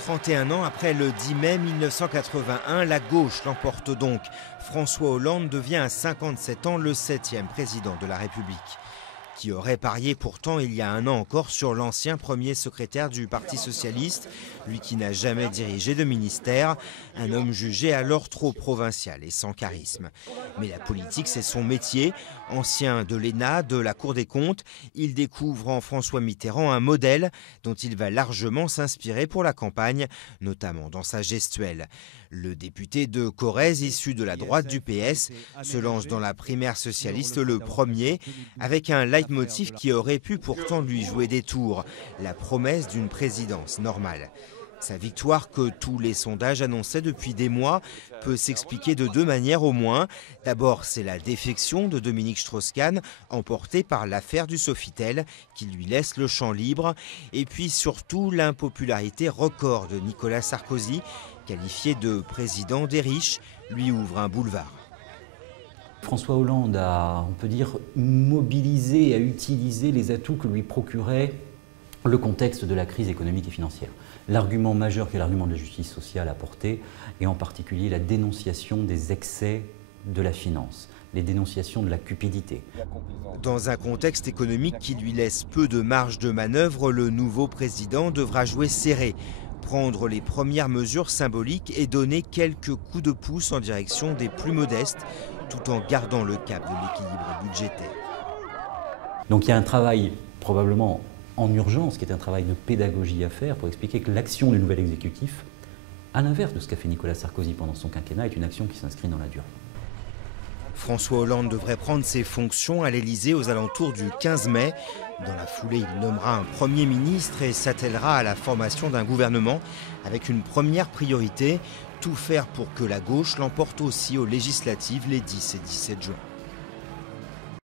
31 ans après le 10 mai 1981, la gauche l'emporte donc. François Hollande devient à 57 ans le 7e président de la République. Qui aurait parié pourtant il y a un an encore sur l'ancien premier secrétaire du Parti socialiste, lui qui n'a jamais dirigé de ministère, un homme jugé alors trop provincial et sans charisme. Mais la politique, c'est son métier. Ancien de l'ENA, de la Cour des comptes, il découvre en François Mitterrand un modèle dont il va largement s'inspirer pour la campagne, notamment dans sa gestuelle. Le député de Corrèze, issu de la droite du PS, se lance dans la primaire socialiste le premier, avec un leitmotiv qui aurait pu pourtant lui jouer des tours, la promesse d'une présidence normale. Sa victoire, que tous les sondages annonçaient depuis des mois, peut s'expliquer de deux manières au moins. D'abord, c'est la défection de Dominique Strauss-Kahn, emportée par l'affaire du Sofitel, qui lui laisse le champ libre. Et puis surtout, l'impopularité record de Nicolas Sarkozy, qualifié de président des riches, lui ouvre un boulevard. François Hollande a, on peut dire, mobilisé et a utilisé les atouts que lui procurait le contexte de la crise économique et financière. L'argument majeur qui est l'argument de la justice sociale apporté, et en particulier la dénonciation des excès de la finance, les dénonciations de la cupidité. Dans un contexte économique qui lui laisse peu de marge de manœuvre, le nouveau président devra jouer serré, prendre les premières mesures symboliques et donner quelques coups de pouce en direction des plus modestes, tout en gardant le cap de l'équilibre budgétaire. Donc il y a un travail probablement en urgence, qui est un travail de pédagogie à faire pour expliquer que l'action du nouvel exécutif, à l'inverse de ce qu'a fait Nicolas Sarkozy pendant son quinquennat, est une action qui s'inscrit dans la durée. François Hollande devrait prendre ses fonctions à l'Élysée aux alentours du 15 mai. Dans la foulée, il nommera un Premier ministre et s'attellera à la formation d'un gouvernement avec une première priorité, tout faire pour que la gauche l'emporte aussi aux législatives les 10 et 17 juin.